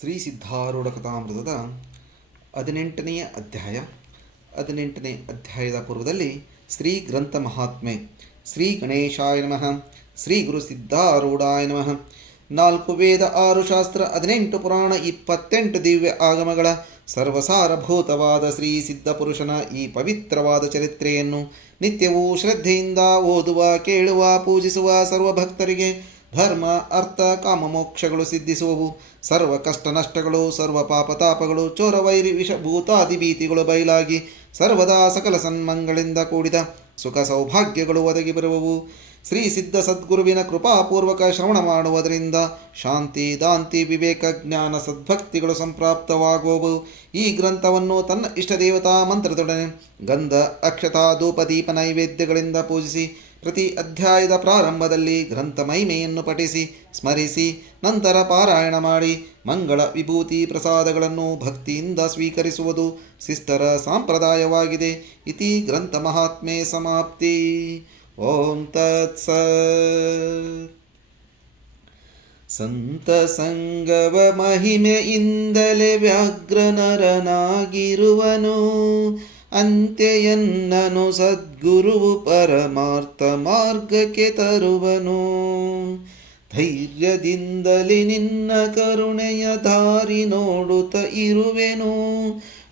ಶ್ರೀ ಸಿದ್ಧಾರೂಢ ಕಥಾಮೃತದ ಹದಿನೆಂಟನೆಯ ಅಧ್ಯಾಯ. ಹದಿನೆಂಟನೇ ಅಧ್ಯಾಯದ ಪೂರ್ವದಲ್ಲಿ ಶ್ರೀ ಗ್ರಂಥ ಮಹಾತ್ಮೆ, ಶ್ರೀ ಗಣೇಶಾಯ ನಮಃ, ಶ್ರೀ ಗುರು ಸಿದ್ಧಾರೂಢಾಯ ನಮಃ. ನಾಲ್ಕು ವೇದ, ಆರು ಶಾಸ್ತ್ರ, ಹದಿನೆಂಟು ಪುರಾಣ, ಇಪ್ಪತ್ತೆಂಟು ದಿವ್ಯ ಆಗಮಗಳ ಸರ್ವಸಾರಭೂತವಾದ ಶ್ರೀ ಸಿದ್ಧಪುರುಷನ ಈ ಪವಿತ್ರವಾದ ಚರಿತ್ರೆಯನ್ನು ನಿತ್ಯವೂ ಶ್ರದ್ಧೆಯಿಂದ ಓದುವ, ಕೇಳುವ, ಪೂಜಿಸುವ ಸರ್ವಭಕ್ತರಿಗೆ ಧರ್ಮ, ಅರ್ಥ, ಕಾಮ, ಮೋಕ್ಷಗಳು ಸಿದ್ಧಿಸುವವು. ಸರ್ವ ಕಷ್ಟ ನಷ್ಟಗಳು ಸರ್ವ ಪಾಪತಾಪಗಳು, ಚೋರವೈರಿ ವಿಷ ಭೂತಾದಿ ಭೀತಿಗಳು ಬಯಲಾಗಿ ಸರ್ವದಾ ಸಕಲ ಸನ್ಮಂಗಳಿಂದ ಕೂಡಿದ ಸುಖ ಸೌಭಾಗ್ಯಗಳು ಒದಗಿ ಬರುವವು. ಶ್ರೀ ಸಿದ್ಧ ಸದ್ಗುರುವಿನ ಕೃಪಾಪೂರ್ವಕ ಶ್ರವಣ ಮಾಡುವುದರಿಂದ ಶಾಂತಿ, ದಾಂತಿ, ವಿವೇಕ, ಜ್ಞಾನ, ಸದ್ಭಕ್ತಿಗಳು ಸಂಪ್ರಾಪ್ತವಾಗುವವು. ಈ ಗ್ರಂಥವನ್ನು ತನ್ನ ಇಷ್ಟದೇವತಾ ಮಂತ್ರದೊಡನೆ ಗಂಧ, ಅಕ್ಷತಾ ಧೂಪ ದೀಪ ನೈವೇದ್ಯಗಳಿಂದ ಪೂಜಿಸಿ ಪ್ರತಿ ಅಧ್ಯಾಯದ ಪ್ರಾರಂಭದಲ್ಲಿ ಗ್ರಂಥ ಮಹಿಮೆಯನ್ನು ಪಠಿಸಿ, ಸ್ಮರಿಸಿ, ನಂತರ ಪಾರಾಯಣ ಮಾಡಿ, ಮಂಗಳ ವಿಭೂತಿ ಪ್ರಸಾದಗಳನ್ನು ಭಕ್ತಿಯಿಂದ ಸ್ವೀಕರಿಸುವುದು ಸಿಸ್ಟರ ಸಂಪ್ರದಾಯವಾಗಿದೆ. ಇತಿ ಗ್ರಂಥ ಮಹಾತ್ಮೆ ಸಮಾಪ್ತಿ. ಓಂ ತತ್ಸ. ಸಂತ ಸಂಗವ ಮಹಿಮೆಯಿಂದಲೇ ವ್ಯಾಘ್ರನರನಾಗಿರುವನು ಅಂತ್ಯೆಯನ್ನನು ಸದ್ಗುರುವು ಪರಮಾರ್ಥ ಮಾರ್ಗಕ್ಕೆ ತರುವನು. ಧೈರ್ಯದಿಂದಲೇ ನಿನ್ನ ಕರುಣೆಯ ದಾರಿ ನೋಡುತ್ತ ಇರುವೆನು.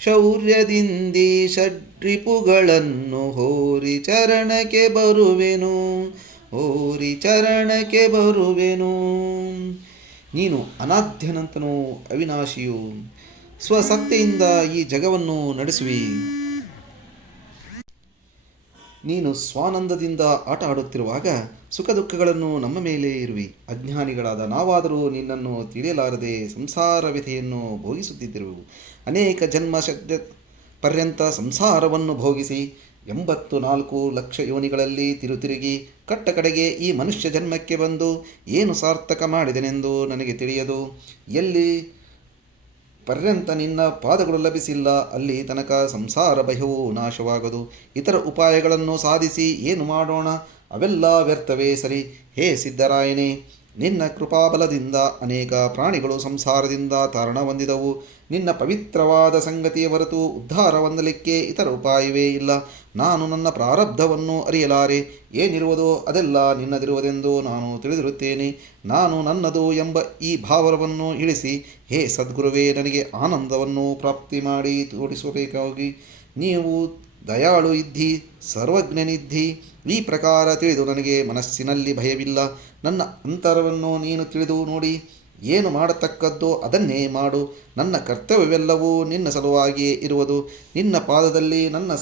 ಶೌರ್ಯದಿಂದೀ ಷಡ್ರಿಪುಗಳನ್ನು ಹೋರಿ ಚರಣಕ್ಕೆ ಬರುವೆನು. ಹೋರಿ ಚರಣಕ್ಕೆ ಬರುವೆನು. ನೀನು ಅನಾದ್ಯನಂತನೂ ಅವಿನಾಶಿಯು. ಸ್ವಸತ್ತೆಯಿಂದ ಈ ಜಗವನ್ನು ನಡೆಸುವಿ. ನೀನು ಸ್ವಾನಂದದಿಂದ ಆಟ ಆಡುತ್ತಿರುವಾಗ ಸುಖ ದುಃಖಗಳನ್ನು ನಮ್ಮ ಮೇಲೆ ಇರುವಿ. ಅಜ್ಞಾನಿಗಳಾದ ನಾವಾದರೂ ನಿನ್ನನ್ನು ತಿಳಿಯಲಾರದೆ ಸಂಸಾರ ವ್ಯಥೆಯನ್ನು ಭೋಗಿಸುತ್ತಿದ್ದಿರುವು ಅನೇಕ ಜನ್ಮ ಶಬ್ದ ಪರ್ಯಂತ ಸಂಸಾರವನ್ನು ಭೋಗಿಸಿ ಎಂಬತ್ತು ನಾಲ್ಕು ಲಕ್ಷ ಯೋನಿಗಳಲ್ಲಿ ತಿರುತಿರುಗಿ ಕಟ್ಟ ಕಡೆಗೆ ಈ ಮನುಷ್ಯ ಜನ್ಮಕ್ಕೆ ಬಂದು ಏನು ಸಾರ್ಥಕ ಮಾಡಿದೆನೆಂದು ನನಗೆ ತಿಳಿಯದು. ಎಲ್ಲಿ ಪರ್ಯಂತ ನಿನ್ನ ಪಾದಗಳು ಲಭಿಸಿಲ್ಲ, ಅಲ್ಲಿ ತನಕ ಸಂಸಾರ ಭಯವೂ ನಾಶವಾಗದು. ಇತರ ಉಪಾಯಗಳನ್ನು ಸಾಧಿಸಿ ಏನು ಮಾಡೋಣ? ಅವೆಲ್ಲ ವ್ಯರ್ಥವೇ ಸರಿ. ಹೇ ಸಿದ್ದರಾಯನೇ ನಿನ್ನ ಕೃಪಾಬಲದಿಂದ ಅನೇಕ ಪ್ರಾಣಿಗಳು ಸಂಸಾರದಿಂದ ತಾರಣ ಹೊಂದಿದವು. ನಿನ್ನ ಪವಿತ್ರವಾದ ಸಂಗತಿಯ ಹೊರತು ಉದ್ಧಾರ ಹೊಂದಲಿಕ್ಕೆ ಇತರ ಉಪಾಯವೇ ಇಲ್ಲ. ನಾನು ನನ್ನ ಪ್ರಾರಬ್ಧವನ್ನು ಅರಿಯಲಾರೆ. ಏನಿರುವುದೋ ಅದೆಲ್ಲ ನಿನ್ನದಿರುವುದೆಂದು ನಾನು ತಿಳಿದಿರುತ್ತೇನೆ. ನಾನು ನನ್ನದು ಎಂಬ ಈ ಭಾವರವನ್ನು ಇಳಿಸಿ, ಹೇ ಸದ್ಗುರುವೇ, ನನಗೆ ಆನಂದವನ್ನು ಪ್ರಾಪ್ತಿ ಮಾಡಿ ತೋರಿಸಬೇಕಾಗಿ. ನೀವು ದಯಾಳು ಇದ್ದಿ, ಸರ್ವಜ್ಞನಿದ್ದಿ ಈ ಪ್ರಕಾರ ತಿಳಿದು ನನಗೆ ಮನಸ್ಸಿನಲ್ಲಿ ಭಯವಿಲ್ಲ. ನನ್ನ ಅಂತರವನ್ನು ನೀನು ತಿಳಿದು ನೋಡಿ. ಏನು ಮಾಡತಕ್ಕದ್ದೋ ಅದನ್ನೇ ಮಾಡು. ನನ್ನ ಕರ್ತವ್ಯವೆಲ್ಲವೂ ನಿನ್ನ ಸಲುವಾಗಿಯೇ ಇರುವುದು. ನಿನ್ನ ಪಾದದಲ್ಲಿ ನನ್ನ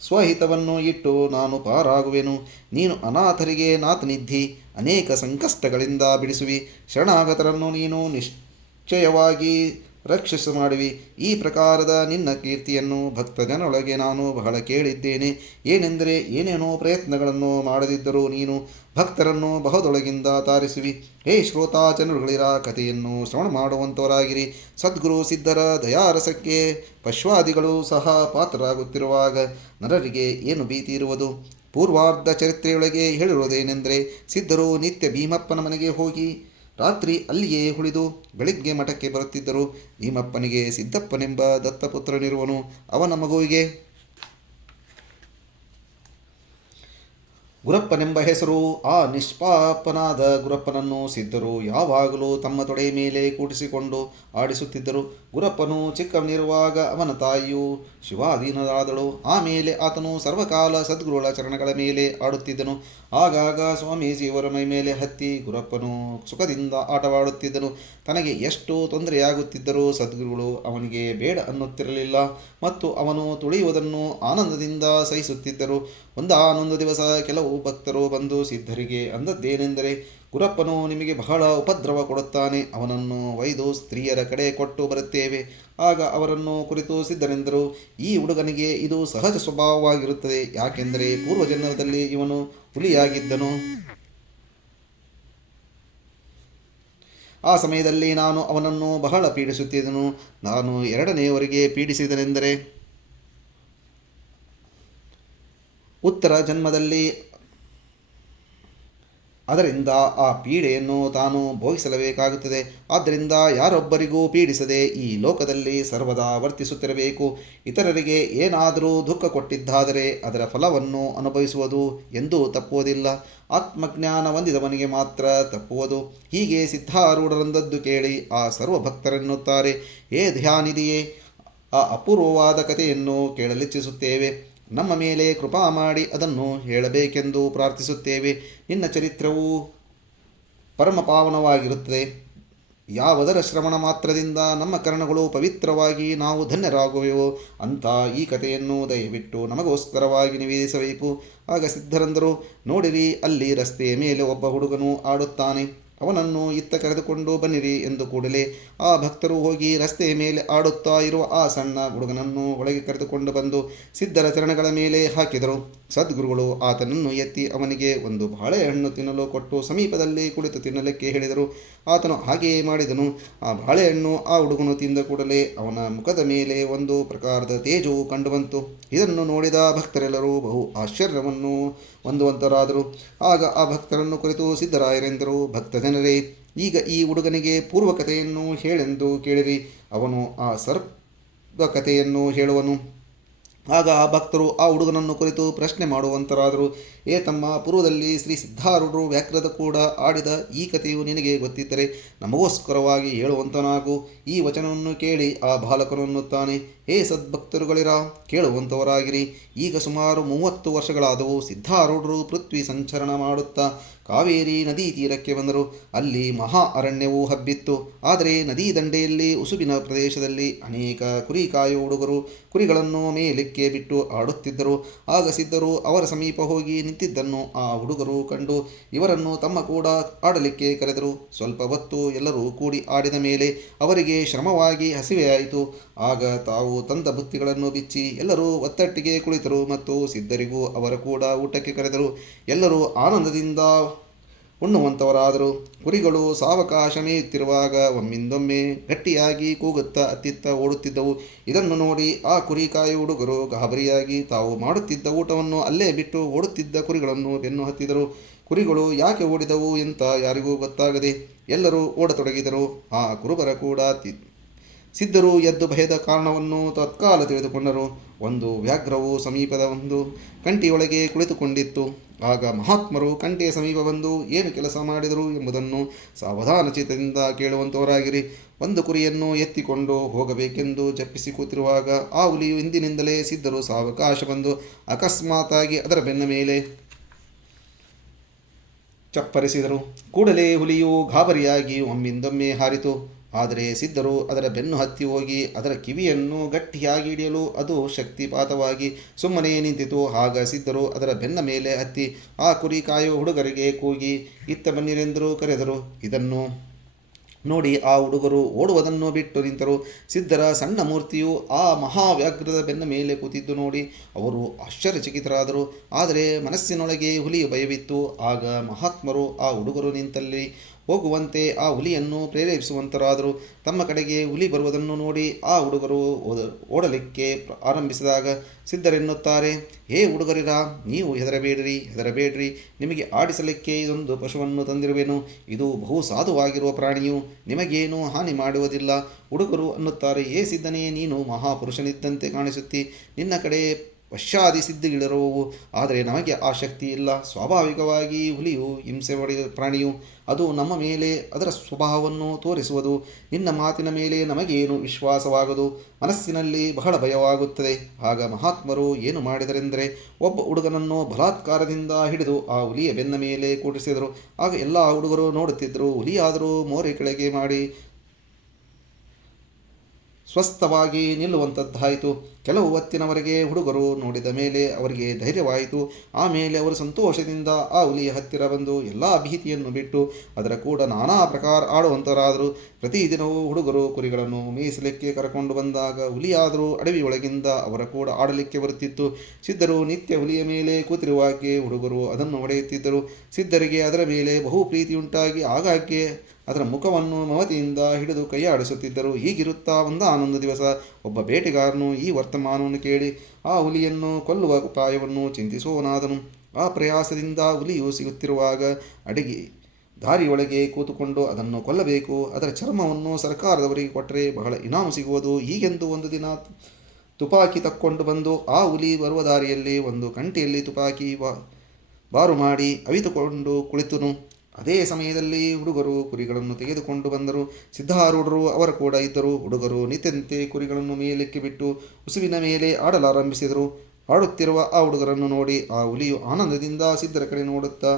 ಸ್ವಹಿತವನ್ನು ಇಟ್ಟು ನಾನು ಪಾರಾಗುವೆನು. ನೀನು ಅನಾಥರಿಗೆ ನಾಥನಿದ್ದಿ. ಅನೇಕ ಸಂಕಷ್ಟಗಳಿಂದ ಬಿಡಿಸುವಿ. ಶರಣಾಗತರನ್ನು ನೀನು ನಿಶ್ಚಯವಾಗಿ ರಕ್ಷಿಸ ಮಾಡುವಿ. ಈ ಪ್ರಕಾರದ ನಿನ್ನ ಕೀರ್ತಿಯನ್ನು ಭಕ್ತಜನೊಳಗೆ ನಾನು ಬಹಳ ಕೇಳಿದ್ದೇನೆ. ಏನೆಂದರೆ ಏನೇನೋ ಪ್ರಯತ್ನಗಳನ್ನು ಮಾಡದಿದ್ದರೂ ನೀನು ಭಕ್ತರನ್ನು ಬಹುದೊಳಗಿಂದ ತಾರಿಸುವಿ. ಹೇ ಶ್ರೋತಾ ಜನರುಗಳಿರ ಕಥೆಯನ್ನು ಶ್ರವಣ ಮಾಡುವಂಥವರಾಗಿರಿ ಸದ್ಗುರು ಸಿದ್ಧರ ದಯಾರಸಕ್ಕೆ ಪಶ್ವಾದಿಗಳು ಸಹ ಪಾತ್ರರಾಗುತ್ತಿರುವಾಗ ನರರಿಗೆ ಏನು ಭೀತಿ ಇರುವುದು ಪೂರ್ವಾರ್ಧ ಚರಿತ್ರೆಯೊಳಗೆ ಹೇಳಿರುವುದೇನೆಂದರೆ ಸಿದ್ಧರು ನಿತ್ಯ ಭೀಮಪ್ಪನ ಮನೆಗೆ ಹೋಗಿ ರಾತ್ರಿ ಅಲ್ಲಿಯೇ ಉಳಿದು ಬೆಳಿಗ್ಗೆ ಮಠಕ್ಕೆ ಬರುತ್ತಿದ್ದರು. ಭೀಮಪ್ಪನಿಗೆ ಸಿದ್ದಪ್ಪನೆಂಬ ದತ್ತಪುತ್ರನಿರುವನು ಅವನ ಮಗುವಿಗೆ ಗುರಪ್ಪನೆಂಬ ಹೆಸರು, ಆ ನಿಷ್ಪಾಪನಾದ ಗುರಪ್ಪನನ್ನು ಸಿದ್ಧರು ಯಾವಾಗಲೂ ತಮ್ಮ ತೊಡೆಯ ಮೇಲೆ ಕೂಡಿಸಿಕೊಂಡು ಆಡಿಸುತ್ತಿದ್ದರು. ಗುರಪ್ಪನು ಚಿಕ್ಕವನಿರುವಾಗ ಅವನ ತಾಯಿಯು ಶಿವಾಧೀನರಾದಳು. ಆಮೇಲೆ ಆತನು ಸರ್ವಕಾಲ ಸದ್ಗುರುಗಳ ಚರಣಗಳ ಮೇಲೆ ಆಡುತ್ತಿದ್ದನು. ಆಗಾಗ ಸ್ವಾಮೀಜಿಯವರ ಮೈ ಮೇಲೆ ಹತ್ತಿ ಗುರಪ್ಪನು ಸುಖದಿಂದ ಆಟವಾಡುತ್ತಿದ್ದನು. ತನಗೆ ಎಷ್ಟು ತೊಂದರೆಯಾಗುತ್ತಿದ್ದರೂ ಸದ್ಗುರುಗಳು ಅವನಿಗೆ ಬೇಡ ಅನ್ನುತ್ತಿರಲಿಲ್ಲ ಮತ್ತು ಅವನು ತುಳಿಯುವುದನ್ನು ಆನಂದದಿಂದ ಸಹಿಸುತ್ತಿದ್ದರು. ಒಂದಾನೊಂದು ದಿವಸ ಕೆಲವು ಭಕ್ತರು ಬಂದು ಸಿದ್ಧರಿಗೆ ಅಂದದ್ದೇನೆಂದರೆ ಗುರಪ್ಪನು ನಿಮಗೆ ಬಹಳ ಉಪದ್ರವ ಕೊಡುತ್ತಾನೆ, ಅವನನ್ನು ಒಯ್ದು ಸ್ತ್ರೀಯರ ಕಡೆ ಕೊಟ್ಟು ಬರುತ್ತೇವೆ. ಆಗ ಅವರನ್ನು ಕುರಿತು ಸಿದ್ಧನೆಂದರು ಈ ಹುಡುಗನಿಗೆ ಇದು ಸಹಜ ಸ್ವಭಾವವಾಗಿರುತ್ತದೆ, ಯಾಕೆಂದರೆ ಪೂರ್ವಜನ್ಮದಲ್ಲಿ ಇವನು ಹುಲಿಯಾಗಿದ್ದನು. ಆ ಸಮಯದಲ್ಲಿ ನಾನು ಅವನನ್ನು ಬಹಳ ಪೀಡಿಸುತ್ತಿದ್ದನು, ನಾನು ಎರಡನೆಯವರಿಗೆ ಪೀಡಿಸಿದನೆಂದರೆ ಉತ್ತರ ಜನ್ಮದಲ್ಲಿ ಅದರಿಂದ ಆ ಪೀಡೆಯನ್ನು ತಾನು ಭೋಗಿಸಲೇಬೇಕಾಗುತ್ತದೆ. ಆದ್ದರಿಂದ ಯಾರೊಬ್ಬರಿಗೂ ಪೀಡಿಸದೆ ಈ ಲೋಕದಲ್ಲಿ ಸರ್ವದಾ ವರ್ತಿಸುತ್ತಿರಬೇಕು. ಇತರರಿಗೆ ಏನಾದರೂ ದುಃಖ ಕೊಟ್ಟಿದ್ದಾದರೆ ಅದರ ಫಲವನ್ನು ಅನುಭವಿಸುವುದು ಎಂದೂ ತಪ್ಪುವುದಿಲ್ಲ. ಆತ್ಮಜ್ಞಾನ ಹೊಂದಿದವನಿಗೆ ಮಾತ್ರ ತಪ್ಪುವುದು. ಹೀಗೆ ಸಿದ್ಧಾರೂಢರಂದದ್ದು ಕೇಳಿ ಆ ಸರ್ವಭಕ್ತರೆನ್ನುತ್ತಾರೆ. ಏ ಧ್ಯಾನಿದೆಯೇ, ಆ ಅಪೂರ್ವವಾದ ಕಥೆಯನ್ನು ಕೇಳಲಿಚ್ಛಿಸುತ್ತೇವೆ. ನಮ್ಮ ಮೇಲೆ ಕೃಪಾ ಮಾಡಿ ಅದನ್ನು ಹೇಳಬೇಕೆಂದು ಪ್ರಾರ್ಥಿಸುತ್ತೇವೆ. ನಿನ್ನ ಚರಿತ್ರವು ಪರಮ ಪಾವನವಾಗಿರುತ್ತದೆ ಯಾವುದರ ಶ್ರವಣ ಮಾತ್ರದಿಂದ ನಮ್ಮ ಕರ್ಣಗಳು ಪವಿತ್ರವಾಗಿ ನಾವು ಧನ್ಯರಾಗುವೆವೋ ಅಂಥ ಈ ಕಥೆಯನ್ನು ದಯವಿಟ್ಟು ನಮಗೋಸ್ಕರವಾಗಿ ನಿವೇದಿಸಬೇಕು. ಆಗ ಸಿದ್ಧರಂದರು, ನೋಡಿರಿ, ಅಲ್ಲಿ ರಸ್ತೆಯ ಮೇಲೆ ಒಬ್ಬ ಹುಡುಗನು ಆಡುತ್ತಾನೆ. ಅವನನ್ನು ಇತ್ತ ಕರೆದುಕೊಂಡು ಬನ್ನಿರಿ ಎಂದು ಕೂಡಲೇ ಆ ಭಕ್ತರು ಹೋಗಿ ರಸ್ತೆಯ ಮೇಲೆ ಆಡುತ್ತಾ ಇರುವ ಆ ಸಣ್ಣ ಹುಡುಗನನ್ನು ಒಳಗೆ ಕರೆದುಕೊಂಡು ಬಂದು ಸಿದ್ಧರ ಚರಣಗಳ ಮೇಲೆ ಹಾಕಿದರು. ಸದ್ಗುರುಗಳು ಆತನನ್ನು ಎತ್ತಿ ಅವನಿಗೆ ಒಂದು ಬಾಳೆಹಣ್ಣು ತಿನ್ನಲು ಕೊಟ್ಟು ಸಮೀಪದಲ್ಲಿ ಕುಳಿತು ತಿನ್ನಲಿಕ್ಕೆ ಹೇಳಿದರು. ಆತನು ಹಾಗೆಯೇ ಮಾಡಿದನು. ಆ ಬಾಳೆಹಣ್ಣು ಆ ಹುಡುಗನು ತಿಂದ ಕೂಡಲೇ ಅವನ ಮುಖದ ಮೇಲೆ ಒಂದು ಪ್ರಕಾರದ ತೇಜವು ಕಂಡುಬಂತು. ಇದನ್ನು ನೋಡಿದ ಭಕ್ತರೆಲ್ಲರೂ ಬಹು ಆಶ್ಚರ್ಯವನ್ನು ಹೊಂದುವಂತರಾದರು. ಆಗ ಆ ಭಕ್ತರನ್ನು ಕುರಿತು ಸಿದ್ಧರಾಯರೆಂದರು, ಭಕ್ತ ಜನರೇ, ಈಗ ಈ ಹುಡುಗನಿಗೆ ಪೂರ್ವಕಥೆಯನ್ನು ಹೇಳೆಂದು ಕೇಳಿರಿ. ಅವನು ಆ ಸರ್ಪ ಕಥೆಯನ್ನು ಹೇಳುವನು. ಆಗ ಆ ಭಕ್ತರು ಆ ಹುಡುಗನನ್ನು ಕುರಿತು ಪ್ರಶ್ನೆ ಮಾಡುವಂತರಾದರು. ಏ ತಮ್ಮ, ಪೂರ್ವದಲ್ಲಿ ಶ್ರೀ ಸಿದ್ಧಾರೂಢರು ವ್ಯಾಕ್ರದ ಕೂಡ ಆಡಿದ ಈ ಕಥೆಯು ನಿನಗೆ ಗೊತ್ತಿದ್ದರೆ ನಮಗೋಸ್ಕರವಾಗಿ ಹೇಳುವಂತನಾಗು. ಈ ವಚನವನ್ನು ಕೇಳಿ ಆ ಬಾಲಕನು ಅನ್ನುತ್ತಾನೆ. ಹೇ ಸದ್ಭಕ್ತರುಗಳಿರ ಕೇಳುವಂಥವರಾಗಿರಿ ಈಗ ಸುಮಾರು ಮೂವತ್ತು ವರ್ಷಗಳಾದವು ಸಿದ್ಧಾರೂಢರು ಪೃಥ್ವಿ ಸಂಚರಣ ಮಾಡುತ್ತಾ ಕಾವೇರಿ ನದಿ ತೀರಕ್ಕೆ ಬಂದರು. ಅಲ್ಲಿ ಮಹಾ ಅರಣ್ಯವು ಹಬ್ಬಿತ್ತು. ಆದರೆ ನದಿ ದಂಡೆಯಲ್ಲಿ ಉಸುಬಿನ ಪ್ರದೇಶದಲ್ಲಿ ಅನೇಕ ಕುರಿ ಕಾಯೋ ಹುಡುಗರು ಕುರಿಗಳನ್ನು ಮೇಲಕ್ಕೆ ಬಿಟ್ಟು ಆಡುತ್ತಿದ್ದರು. ಆಗ ಸಿದ್ಧರು ಅವರ ಸಮೀಪ ಹೋಗಿ ನಿಂತಿದ್ದನ್ನು ಆ ಹುಡುಗರು ಕಂಡು ಇವರನ್ನು ತಮ್ಮ ಕೂಡ ಆಡಲಿಕ್ಕೆ ಕರೆದರು. ಸ್ವಲ್ಪ ಹೊತ್ತು ಎಲ್ಲರೂ ಕೂಡಿ ಆಡಿದ ಮೇಲೆ ಅವರಿಗೆ ಶ್ರಮವಾಗಿ ಹಸಿವೆಯಾಯಿತು. ಆಗ ತಾವು ತಂದ ಬುತ್ತಿಗಳನ್ನು ಬಿಚ್ಚಿ ಎಲ್ಲರೂ ಒತ್ತಟ್ಟಿಗೆ ಕುಳಿತರು ಮತ್ತು ಸಿದ್ಧರಿಗೂ ಅವರ ಕೂಡ ಊಟಕ್ಕೆ ಕರೆದರು. ಎಲ್ಲರೂ ಆನಂದದಿಂದ ಉಣ್ಣುವಂಥವರಾದರು ಕುರಿಗಳು ಸಾವಕಾಶ ಮೇಯುತ್ತಿರುವಾಗ ಒಮ್ಮಿಂದೊಮ್ಮೆ ಗಟ್ಟಿಯಾಗಿ ಕೂಗುತ್ತಾ ಅತ್ತಿತ್ತ ಓಡುತ್ತಿದ್ದವು. ಇದನ್ನು ನೋಡಿ ಆ ಕುರಿ ಕಾಯಿ ಹುಡುಗರು ಗಾಬರಿಯಾಗಿ ತಾವು ಮಾಡುತ್ತಿದ್ದ ಊಟವನ್ನು ಅಲ್ಲೇ ಬಿಟ್ಟು ಓಡುತ್ತಿದ್ದ ಕುರಿಗಳನ್ನು ಬೆನ್ನು ಹತ್ತಿದರು. ಕುರಿಗಳು ಯಾಕೆ ಓಡಿದವು ಅಂತ ಯಾರಿಗೂ ಗೊತ್ತಾಗದೆ ಎಲ್ಲರೂ ಓಡತೊಡಗಿದರು. ಆ ಕುರುಬರ ಕೂಡ ಸಿದ್ಧರು ಎದ್ದು ಭಯದ ಕಾರಣವನ್ನು ತತ್ಕಾಲ ತಿಳಿದುಕೊಂಡರು. ಒಂದು ವ್ಯಾಘ್ರವು ಸಮೀಪದ ಒಂದು ಕಂಟಿಯೊಳಗೆ ಕುಳಿತುಕೊಂಡಿತ್ತು. ಆಗ ಮಹಾತ್ಮರು ಕಂಠಿಯ ಸಮೀಪ ಬಂದು ಏನು ಕೆಲಸ ಮಾಡಿದರು ಎಂಬುದನ್ನು ಸಾವಧಾನಚಿತದಿಂದ ಕೇಳುವಂತವರಾಗಿರಿ. ಒಂದು ಕುರಿಯನ್ನು ಎತ್ತಿಕೊಂಡು ಹೋಗಬೇಕೆಂದು ಜಪ್ಪಿಸಿ ಕೂತಿರುವಾಗ ಆ ಹುಲಿಯು ಹಿಂದಿನಿಂದಲೇ ಸಿದ್ಧರು ಸಾವಕಾಶ ಬಂದು ಅಕಸ್ಮಾತಾಗಿ ಅದರ ಬೆನ್ನ ಮೇಲೆ ಚಪ್ಪರಿಸಿದರು. ಕೂಡಲೇ ಹುಲಿಯು ಗಾಬರಿಯಾಗಿ ಒಮ್ಮಿಂದೊಮ್ಮೆ ಹಾರಿತು. ಆದರೆ ಸಿದ್ಧರು ಅದರ ಬೆನ್ನು ಹತ್ತಿ ಹೋಗಿ ಅದರ ಕಿವಿಯನ್ನು ಗಟ್ಟಿಯಾಗಿ ಹಿಡಿಯಲು ಅದು ಶಕ್ತಿಪಾತವಾಗಿ ಸುಮ್ಮನೆ ನಿಂತಿತು. ಆಗ ಸಿದ್ಧರು ಅದರ ಬೆನ್ನ ಮೇಲೆ ಹತ್ತಿ, ಆ ಕುರಿ ಕಾಯೋ ಹುಡುಗರಿಗೆ ಕೂಗಿ ಇತ್ತ ಬನ್ನಿರೆಂದರು ಕರೆದರು. ಇದನ್ನು ನೋಡಿ ಆ ಹುಡುಗರು ಓಡುವುದನ್ನು ಬಿಟ್ಟು ನಿಂತರು. ಸಿದ್ಧರ ಸಣ್ಣ ಮೂರ್ತಿಯು ಆ ಮಹಾವ್ಯಾಘ್ರದ ಬೆನ್ನ ಮೇಲೆ ಕೂತಿದ್ದು ನೋಡಿ ಅವರು ಆಶ್ಚರ್ಯಚಕಿತರಾದರು. ಆದರೆ ಮನಸ್ಸಿನೊಳಗೆ ಹುಲಿಯ ಭಯವಿತ್ತು. ಆಗ ಮಹಾತ್ಮರು ಆ ಹುಡುಗರು ನಿಂತಲ್ಲಿ ಹೋಗುವಂತೆ ಆ ಹುಲಿಯನ್ನು ಪ್ರೇರೇಪಿಸುವಂತರಾದರು. ತಮ್ಮ ಕಡೆಗೆ ಹುಲಿ ಬರುವುದನ್ನು ನೋಡಿ ಆ ಹುಡುಗರು ಓಡಲಿಕ್ಕೆ ಆರಂಭಿಸಿದಾಗ ಸಿದ್ಧರೆನ್ನುತ್ತಾರೆ, ಹೇ ಹುಡುಗರಿರ, ನೀವು ಹೆದರಬೇಡಿರಿ, ಹೆದರಬೇಡ್ರಿ. ನಿಮಗೆ ಆಡಿಸಲಿಕ್ಕೆ ಇದೊಂದು ಪಶುವನ್ನು ತಂದಿರುವೆನು. ಇದು ಬಹು ಸಾಧುವಾಗಿರುವ ಪ್ರಾಣಿಯು. ನಿಮಗೇನು ಹಾನಿ ಮಾಡುವುದಿಲ್ಲ. ಹುಡುಗರು ಅನ್ನುತ್ತಾರೆ ಏ ಸಿದ್ಧನೇ, ನೀನು ಮಹಾಪುರುಷನಿದ್ದಂತೆ ಕಾಣಿಸುತ್ತಿ. ನಿನ್ನ ಕಡೆ ಪಶ್ಚಾದಿ ಸಿದ್ಧಿಗಳಿರುವವು ಆದರೆ ನಮಗೆ ಆ ಶಕ್ತಿ ಇಲ್ಲ. ಸ್ವಾಭಾವಿಕವಾಗಿ ಹುಲಿಯು, ಹಿಂಸೆ ಪಡೆದ ಪ್ರಾಣಿಯು, ಅದು ನಮ್ಮ ಮೇಲೆ, ಅದರ ಸ್ವಭಾವವನ್ನು ತೋರಿಸುವುದು. ನಿನ್ನ ಮಾತಿನ ಮೇಲೆ ನಮಗೇನು ವಿಶ್ವಾಸವಾಗದು? ಮನಸ್ಸಿನಲ್ಲಿ ಬಹಳ ಭಯವಾಗುತ್ತದೆ. ಆಗ ಮಹಾತ್ಮರು ಏನು ಮಾಡಿದರೆಂದರೆ, ಒಬ್ಬ ಹುಡುಗನನ್ನು ಬಲಾತ್ಕಾರದಿಂದ ಹಿಡಿದು ಆ ಹುಲಿಯ ಬೆನ್ನ ಮೇಲೆ ಕೂಡಿಸಿದರು. ಆಗ ಎಲ್ಲ ಹುಡುಗರು ನೋಡುತ್ತಿದ್ದರು. ಹುಲಿಯಾದರೂ ಮೋರೆ ಕೆಳಗೆ ಮಾಡಿ ಸ್ವಸ್ಥವಾಗಿ ನಿಲ್ಲುವಂಥದ್ದಾಯಿತು ಕೆಲವು ಹೊತ್ತಿನವರೆಗೆ ಹುಡುಗರು ನೋಡಿದ ಮೇಲೆ ಅವರಿಗೆ ಧೈರ್ಯವಾಯಿತು. ಆಮೇಲೆ ಅವರು ಸಂತೋಷದಿಂದ ಆ ಹುಲಿಯ ಹತ್ತಿರ ಬಂದು ಎಲ್ಲ ಭೀತಿಯನ್ನು ಬಿಟ್ಟು ಅದರ ಕೂಡ ನಾನಾ ಪ್ರಕಾರ ಆಡುವಂತರಾದರು ಪ್ರತಿದಿನವೂ ಹುಡುಗರು ಕುರಿಗಳನ್ನು ಮೇಯಿಸಲಿಕ್ಕೆ ಕರಕೊಂಡು ಬಂದಾಗ ಹುಲಿಯಾದರೂ ಅಡವಿಯೊಳಗಿಂದ ಅವರ ಕೂಡ ಆಡಲಿಕ್ಕೆ ಬರುತ್ತಿತ್ತು. ಸಿದ್ಧರು ನಿತ್ಯ ಹುಲಿಯ ಮೇಲೆ ಕೂತಿರುವಾಗೆ ಹುಡುಗರು ಅದನ್ನು ಹೊಡೆಯುತ್ತಿದ್ದರು. ಸಿದ್ಧರಿಗೆ ಅದರ ಮೇಲೆ ಬಹು ಪ್ರೀತಿಯುಂಟಾಗಿ ಆಗಾಗ್ಗೆ ಅದರ ಮುಖವನ್ನು ಮಮತಿಯಿಂದ ಹಿಡಿದು ಕೈಯಾಡಿಸುತ್ತಿದ್ದರು. ಹೀಗಿರುತ್ತಾ ಒಂದಾನೊಂದು ದಿವಸ ಒಬ್ಬ ಬೇಟೆಗಾರನು ಈ ವರ್ತಮಾನವನ್ನು ಕೇಳಿ ಆ ಹುಲಿಯನ್ನು ಕೊಲ್ಲುವ ಉಪಾಯವನ್ನು ಚಿಂತಿಸೋನಾದನು ಆ ಪ್ರಯಾಸದಿಂದ ಹುಲಿಯು ಸಿಗುತ್ತಿರುವಾಗ ಅಡಿಗೆ ದಾರಿಯೊಳಗೆ ಕೂತುಕೊಂಡು ಅದನ್ನು ಕೊಲ್ಲಬೇಕು. ಅದರ ಚರ್ಮವನ್ನು ಸರ್ಕಾರದವರಿಗೆ ಕೊಟ್ಟರೆ ಬಹಳ ಇನಾಮು ಸಿಗುವುದು. ಹೀಗೆಂದು ಒಂದು ದಿನ ತುಪಾಕಿ ತಕ್ಕೊಂಡು ಬಂದು ಆ ಹುಲಿ ಬರುವ ದಾರಿಯಲ್ಲಿ ಒಂದು ಕಂಟಿಯಲ್ಲಿ ತುಪಾಕಿ ಬಾರು ಮಾಡಿ ಅವಿತುಕೊಂಡು ಕುಳಿತನು. ಅದೇ ಸಮಯದಲ್ಲಿ ಹುಡುಗರು ಕುರಿಗಳನ್ನು ತೆಗೆದುಕೊಂಡು ಬಂದರು. ಸಿದ್ಧಾರೂಢರು ಅವರ ಕೂಡ ಇದ್ದರು. ಹುಡುಗರು ನಿತ್ಯಂತೆ ಕುರಿಗಳನ್ನು ಮೇಲಕ್ಕೆ ಬಿಟ್ಟು ಉಸುವಿನ ಮೇಲೆ ಆಡಲಾರಂಭಿಸಿದರು. ಆಡುತ್ತಿರುವ ಆ ಹುಡುಗರನ್ನು ನೋಡಿ ಆ ಹುಲಿಯು ಆನಂದದಿಂದ ಸಿದ್ಧರ ಕಡೆ ನೋಡುತ್ತಾ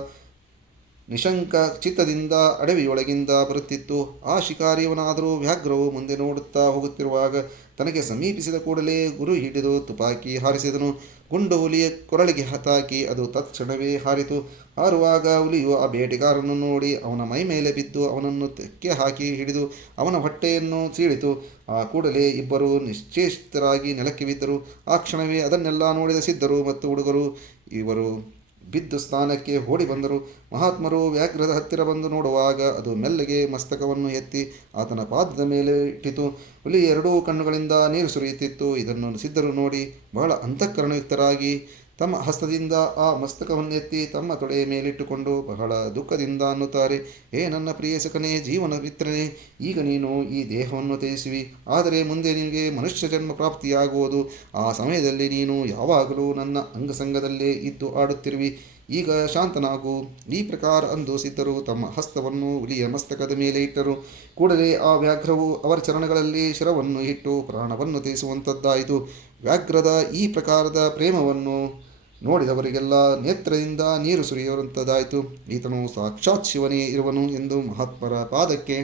ನಿಶಂಕ ಚಿತ್ತದಿಂದ ಅಡವಿಯೊಳಗಿಂದ ಬರುತ್ತಿತ್ತು. ಆ ಶಿಕಾರಿಯವನಾದರೂ ವ್ಯಾಘ್ರವು ಮುಂದೆ ನೋಡುತ್ತಾ ಹೋಗುತ್ತಿರುವಾಗ ತನಗೆ ಸಮೀಪಿಸಿದ ಕೂಡಲೇ ಗುರು ಹಿಡಿದು ತುಪಾಕಿ ಹಾರಿಸಿದನು. ಗುಂಡು ಹುಲಿಯ ಕೊರಳಿಗೆ ಹತಾಕಿ ಅದು ತತ್ಕ್ಷಣವೇ ಹಾರಿತು. ಹಾರುವಾಗ ಹುಲಿಯು ಆ ಬೇಟೆಗಾರನನ್ನು ನೋಡಿ ಅವನ ಮೈ ಮೇಲೆ ಬಿದ್ದು ಅವನನ್ನು ತೆಕ್ಕೆ ಹಾಕಿ ಹಿಡಿದು ಅವನ ಹೊಟ್ಟೆಯನ್ನು ಸೀಳಿತು. ಆ ಕೂಡಲೇ ಇಬ್ಬರು ನಿಶ್ಚೇಷ್ಟರಾಗಿ ನೆಲಕ್ಕೆ ಬಿದ್ದರು. ಆ ಕ್ಷಣವೇ ಅದನ್ನೆಲ್ಲ ನೋಡಿದ ಸಿದ್ಧರು ಮತ್ತು ಹುಡುಗರು, ಇವರು ಬಿದ್ದು ಸ್ಥಾನಕ್ಕೆ ಓಡಿ ಬಂದರು. ಮಹಾತ್ಮರು ವ್ಯಾಘ್ರದ ಹತ್ತಿರ ಬಂದು ನೋಡುವಾಗ ಅದು ಮೆಲ್ಲಗೆ ಮಸ್ತಕವನ್ನು ಎತ್ತಿ ಆತನ ಪಾದದ ಮೇಲೆ ಇಟ್ಟಿತು. ಹುಲಿ ಎರಡೂ ಕಣ್ಣುಗಳಿಂದ ನೀರು ಸುರಿಯುತ್ತಿತ್ತು. ಇದನ್ನು ಸಿದ್ಧರು ನೋಡಿ ಬಹಳ ಅಂತಃಕರಣಯುಕ್ತರಾಗಿ ತಮ್ಮ ಹಸ್ತದಿಂದ ಆ ಮಸ್ತಕವನ್ನು ಎತ್ತಿ ತಮ್ಮ ತೊಡೆಯ ಮೇಲಿಟ್ಟುಕೊಂಡು ಬಹಳ ದುಃಖದಿಂದ ಅನ್ನುತ್ತಾರೆ. ಏ ನನ್ನ ಪ್ರಿಯಸಕನೇ ಜೀವನ ಮಿತ್ರನೇ, ಈಗ ನೀನು ಈ ದೇಹವನ್ನು ತ್ಯಜಿಸುವಿ. ಆದರೆ ಮುಂದೆ ನಿನಗೆ ಮನುಷ್ಯ ಜನ್ಮ ಪ್ರಾಪ್ತಿಯಾಗುವುದು. ಆ ಸಮಯದಲ್ಲಿ ನೀನು ಯಾವಾಗಲೂ ನನ್ನ ಅಂಗಸಂಗದಲ್ಲೇ ಇದ್ದು ಆಡುತ್ತಿರುವಿ. ಈಗ ಶಾಂತನಾಗು. ಈ ಪ್ರಕಾರ ಅಂದು ಸಿದ್ಧರು ತಮ್ಮ ಹಸ್ತವನ್ನು ಹುಲಿಯ ಮಸ್ತಕದ ಮೇಲೆ ಇಟ್ಟರು. ಕೂಡಲೇ ಆ ವ್ಯಾಘ್ರವು ಅವರ ಚರಣಗಳಲ್ಲಿ ಶಿರವನ್ನು ಇಟ್ಟು ಪ್ರಾಣವನ್ನು ತೀರಿಸುವಂಥದ್ದಾಯಿತು ವ್ಯಾಘ್ರದ ಈ ಪ್ರಕಾರದ ಪ್ರೇಮವನ್ನು ನೋಡಿದವರಿಗೆಲ್ಲ ನೇತ್ರದಿಂದ ನೀರು ಸುರಿಯುವಂಥದ್ದಾಯಿತು ಈತನು ಸಾಕ್ಷಾತ್ ಶಿವನೇ ಇರುವನು ಎಂದು ಮಹಾತ್ಮರ ಪಾದಕ್ಕೆ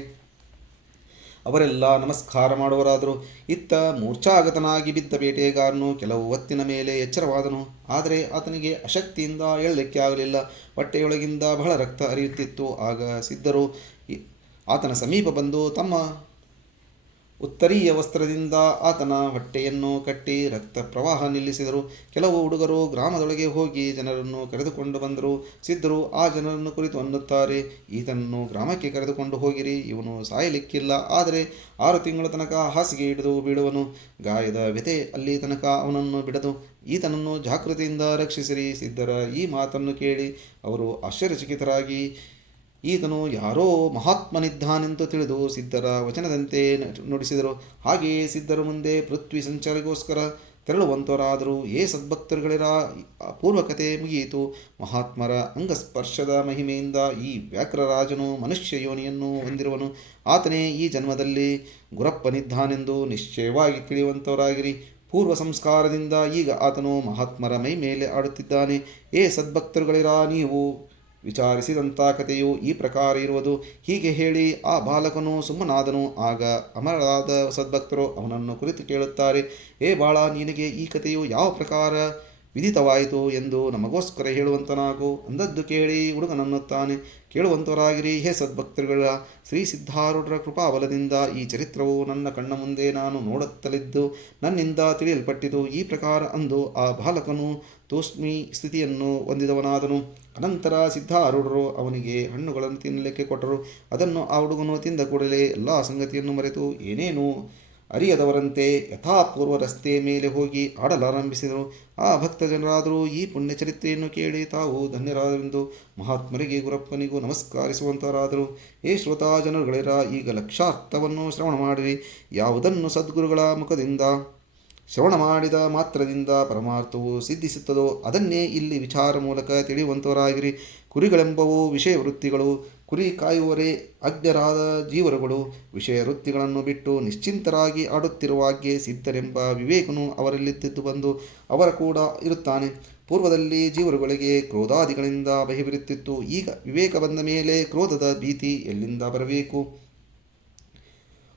ಅವರೆಲ್ಲ ನಮಸ್ಕಾರ ಮಾಡುವರಾದರು. ಇತ್ತ ಮೂರ್ಛಾಗತನಾಗಿ ಬಿದ್ದ ಬೇಟೆಗಾರನು ಕೆಲವು ಹೊತ್ತಿನ ಮೇಲೆ ಎಚ್ಚರವಾದನು. ಆದರೆ ಆತನಿಗೆ ಅಶಕ್ತಿಯಿಂದ ಏಳಲಿಕ್ಕೆ ಆಗಲಿಲ್ಲ. ಹೊಟ್ಟೆಯೊಳಗಿಂದ ಬಹಳ ರಕ್ತ ಹರಿಯುತ್ತಿತ್ತು. ಆಗ ಸಿದ್ಧರು ಆತನ ಸಮೀಪ ಬಂದು ತಮ್ಮ ಉತ್ತರೀಯ ವಸ್ತ್ರದಿಂದ ಆತನ ಹೊಟ್ಟೆಯನ್ನು ಕಟ್ಟಿ ರಕ್ತ ಪ್ರವಾಹ ನಿಲ್ಲಿಸಿದರು. ಕೆಲವು ಹುಡುಗರು ಗ್ರಾಮದೊಳಗೆ ಹೋಗಿ ಜನರನ್ನು ಕರೆದುಕೊಂಡು ಬಂದರು. ಸಿದ್ಧರು ಆ ಜನರನ್ನು ಕುರಿತು ಅನ್ನುತ್ತಾರೆ, ಈತನನ್ನು ಗ್ರಾಮಕ್ಕೆ ಕರೆದುಕೊಂಡು ಹೋಗಿರಿ, ಇವನು ಸಾಯಲಿಕ್ಕಿಲ್ಲ. ಆದರೆ ಆರು ತಿಂಗಳ ತನಕ ಹಾಸಿಗೆ ಹಿಡಿದು ಬೀಳುವನು. ಗಾಯದ ವ್ಯತೆ ಅಲ್ಲಿ ತನಕ ಅವನನ್ನು ಬಿಡದು. ಈತನನ್ನು ಜಾಗೃತಿಯಿಂದ ರಕ್ಷಿಸಿರಿ, ಸಿದ್ಧರ ಈ ಮಾತನ್ನು ಕೇಳಿ ಅವರು ಆಶ್ಚರ್ಯಚಕಿತರಾಗಿ ಈತನು ಯಾರೋ ಮಹಾತ್ಮನಿದ್ದಾನೆಂದು ತಿಳಿದು ಸಿದ್ಧರ ವಚನದಂತೆ ನುಡಿಸಿದರು. ಹಾಗೆಯೇ ಸಿದ್ಧರ ಮುಂದೆ ಪೃಥ್ವಿ ಸಂಚಾರಗೋಸ್ಕರ ತೆರಳುವಂತವರಾದರೂ ಏ ಸದ್ಭಕ್ತರುಗಳಿರ? ಪೂರ್ವಕತೆ ಮುಗಿಯಿತು. ಮಹಾತ್ಮರ ಅಂಗಸ್ಪರ್ಶದ ಮಹಿಮೆಯಿಂದ ಈ ವ್ಯಾಕ್ರರಾಜನು ಮನುಷ್ಯ ಯೋನಿಯನ್ನು ಹೊಂದಿರುವನು. ಆತನೇ ಈ ಜನ್ಮದಲ್ಲಿ ಗುರಪ್ಪನಿದ್ದಾನೆಂದು ನಿಶ್ಚಯವಾಗಿ ತಿಳಿಯುವಂಥವರಾಗಿರಿ ಪೂರ್ವ ಸಂಸ್ಕಾರದಿಂದ ಈಗ ಆತನು ಮಹಾತ್ಮರ ಮೈ ಮೇಲೆ ಆಡುತ್ತಿದ್ದಾನೆ. ಏ ಸದ್ಭಕ್ತರುಗಳಿರ ನೀವು? ವಿಚಾರಿಸಿದಂಥ ಕಥೆಯು ಈ ಪ್ರಕಾರ ಇರುವುದು. ಹೀಗೆ ಹೇಳಿ ಆ ಬಾಲಕನು ಸುಮ್ಮನಾದನು. ಆಗ ಅಮರಾದ ಸದ್ಭಕ್ತರು ಅವನನ್ನು ಕುರಿತು ಕೇಳುತ್ತಾರೆ, ಏ ಬಾಳ, ನಿನಗೆ ಈ ಕಥೆಯು ಯಾವ ಪ್ರಕಾರ ವಿದಿತವಾಯಿತು ಎಂದು ನಮಗೋಸ್ಕರ ಹೇಳುವಂತನಾಗು? ಅಂದದ್ದು ಕೇಳಿ ಹುಡುಗನನ್ನುತ್ತಾನೆ, ಕೇಳುವಂತವರಾಗಿರಿ, ಹೇ ಸದ್ಭಕ್ತರುಗಳ, ಶ್ರೀ ಸಿದ್ಧಾರೂಢರ ಕೃಪಾಬಲದಿಂದ ಈ ಚರಿತ್ರವು ನನ್ನ ಕಣ್ಣ ಮುಂದೆ ನಾನು ನೋಡುತ್ತಲಿದ್ದು ನನ್ನಿಂದ ತಿಳಿಯಲ್ಪಟ್ಟಿತು. ಈ ಪ್ರಕಾರ ಅಂದು ಆ ಬಾಲಕನು ತೂಷ್ಮಿ ಸ್ಥಿತಿಯನ್ನು ಹೊಂದಿದವನಾದನು. ಅನಂತರ ಸಿದ್ಧಾರೂಢರು ಅವನಿಗೆ ಹಣ್ಣುಗಳನ್ನು ತಿನ್ನಲಿಕ್ಕೆ ಕೊಟ್ಟರು. ಅದನ್ನು ಆ ಹುಡುಗನು ತಿಂದ ಕೂಡಲೇ ಎಲ್ಲ ಸಂಗತಿಯನ್ನು ಮರೆತು ಏನೇನು ಅರಿಯದವರಂತೆ ಯಥಾಪೂರ್ವ ರಸ್ತೆಯ ಮೇಲೆ ಹೋಗಿ ಆಡಲಾರಂಭಿಸಿದರು ಆ ಭಕ್ತ ಜನರಾದರೂ ಈ ಪುಣ್ಯ ಚರಿತ್ರೆಯನ್ನು ಕೇಳಿ ತಾವು ಧನ್ಯರಾದರೆಂದು ಮಹಾತ್ಮರಿಗೆ ಗುರಪ್ಪನಿಗೂ ನಮಸ್ಕರಿಸುವಂತರಾದರು. ಏ ಶ್ರೋತಾ ಜನರುಗಳಿರ, ಈಗ ಲಕ್ಷಾರ್ಥವನ್ನು ಶ್ರವಣ ಮಾಡಿರಿ. ಯಾವುದನ್ನು ಸದ್ಗುರುಗಳ ಮುಖದಿಂದ? ಶ್ರವಣ ಮಾಡಿದ ಮಾತ್ರದಿಂದ ಪರಮಾರ್ಥವು ಸಿದ್ಧಿಸುತ್ತದೋ ಅದನ್ನೇ ಇಲ್ಲಿ ವಿಚಾರ ಮೂಲಕ ತಿಳಿಯುವಂತವರಾಗಿರಿ. ಕುರಿಗಳೆಂಬವು ವಿಷಯ ವೃತ್ತಿಗಳು, ಕುರಿ ಕಾಯುವರೇ ಅಜ್ಞರಾದ ಜೀವರುಗಳು. ವಿಷಯ ವೃತ್ತಿಗಳನ್ನು ಬಿಟ್ಟು ನಿಶ್ಚಿಂತರಾಗಿ ಆಡುತ್ತಿರುವಾಗೆ ಸಿದ್ಧರೆಂಬ ವಿವೇಕನು ಅವರಲ್ಲಿದ್ದು ಬಂದು ಅವರ ಕೂಡ ಇರುತ್ತಾನೆ. ಪೂರ್ವದಲ್ಲಿ ಜೀವರುಗಳಿಗೆ ಕ್ರೋಧಾದಿಗಳಿಂದ ಬಹಿಬಿರುತ್ತಿತ್ತು ಈಗ ವಿವೇಕ ಬಂದ ಮೇಲೆ ಕ್ರೋಧದ ಭೀತಿ ಎಲ್ಲಿಂದ ಬರಬೇಕು?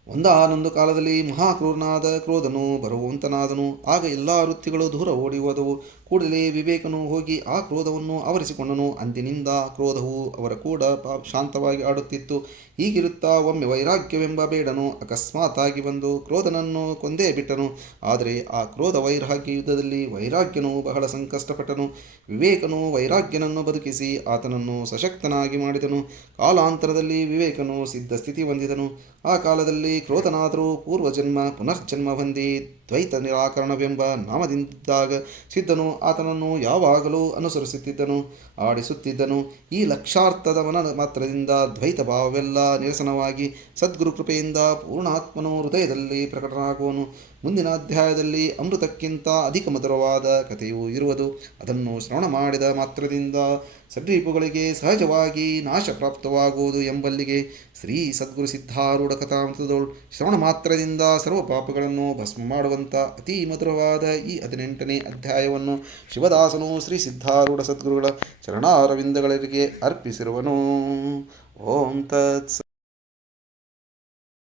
ಒಂದಾನೊಂದು ಕಾಲದಲ್ಲಿ ಮಹಾಕ್ರೂರನಾದ ಕ್ರೋಧನು ಬರುವಂತನಾದನು. ಆಗ ಎಲ್ಲ ವೃತ್ತಿಗಳು ದೂರ ಓಡಿ ಹೋದವು. ಕೂಡಲೇ ವಿವೇಕನು ಹೋಗಿ ಆ ಕ್ರೋಧವನ್ನು ಆವರಿಸಿಕೊಂಡನು. ಅಂದಿನಿಂದ ಕ್ರೋಧವು ಅವರ ಕೂಡ ಶಾಂತವಾಗಿ ಆಡುತ್ತಿತ್ತು. ಹೀಗಿರುತ್ತಾ ಒಮ್ಮೆ ವೈರಾಗ್ಯವೆಂಬ ಬೇಡನು. ಅಕಸ್ಮಾತ್ತಾಗಿ ಬಂದು ಕ್ರೋಧನನ್ನು ಕೊಂದೇ ಬಿಟ್ಟನು. ಆದರೆ ಆ ಕ್ರೋಧ ವೈರಾಗ್ಯ ಯುದ್ಧದಲ್ಲಿ ವೈರಾಗ್ಯನು ಬಹಳ ಸಂಕಷ್ಟಪಟ್ಟನು. ವಿವೇಕನು ವೈರಾಗ್ಯನನ್ನು ಬದುಕಿಸಿ ಆತನನ್ನು ಸಶಕ್ತನಾಗಿ ಮಾಡಿದನು. ಕಾಲಾಂತರದಲ್ಲಿ ವಿವೇಕನು ಸಿದ್ಧ ಸ್ಥಿತಿ ಹೊಂದಿದನು. ಆ ಕಾಲದಲ್ಲಿ ಕ್ರೋಧನಾದರೂ ಪೂರ್ವಜನ್ಮ, ಪುನರ್ಜನ್ಮ ಹೊಂದಿ ದ್ವೈತ ನಿರಾಕರಣವೆಂಬ ನಾಮದಿಂದಾಗ ಸಿದ್ಧನು ಆತನನ್ನು ಯಾವಾಗಲೂ ಅನುಸರಿಸುತ್ತಿದ್ದನು, ಆಡಿಸುತ್ತಿದ್ದನು. ಈ ಲಕ್ಷಾರ್ಥದ ಮನ ಮಾತ್ರದಿಂದ ದ್ವೈತ ಭಾವವೆಲ್ಲ ನಿರಸನವಾಗಿ ಸದ್ಗುರು ಕೃಪೆಯಿಂದ ಪೂರ್ಣಾತ್ಮನು ಹೃದಯದಲ್ಲಿ ಪ್ರಕಟನಾಗುವನು. ಮುಂದಿನ ಅಧ್ಯಾಯದಲ್ಲಿ ಅಮೃತಕ್ಕಿಂತ ಅಧಿಕ ಮಧುರವಾದ ಕಥೆಯು ಇರುವುದು. ಅದನ್ನು ಶ್ರವಣ ಮಾಡಿದ ಮಾತ್ರದಿಂದ ಸಡ್ರೀಪುಗಳಿಗೆ ಸಹಜವಾಗಿ ನಾಶ ಪ್ರಾಪ್ತವಾಗುವುದು ಎಂಬಲ್ಲಿಗೆ ಶ್ರೀ ಸದ್ಗುರು ಸಿದ್ಧಾರೂಢ ಕಥಾಮೃತದೋಳು ಶ್ರವಣ ಮಾತ್ರದಿಂದ ಸರ್ವ ಪಾಪಗಳನ್ನು ಭಸ್ಮ ಮಾಡುವಂಥ ಅತಿ ಮಧುರವಾದ ಈ ಹದಿನೆಂಟನೇ ಅಧ್ಯಾಯವನ್ನು ಶಿವದಾಸನು ಶ್ರೀ ಸಿದ್ಧಾರೂಢ ಸದ್ಗುರುಗಳ ಚರಣಾರವಿಂದಗಳಿಗೆ ಅರ್ಪಿಸಿರುವನು. ಓಂ ತತ್ಸ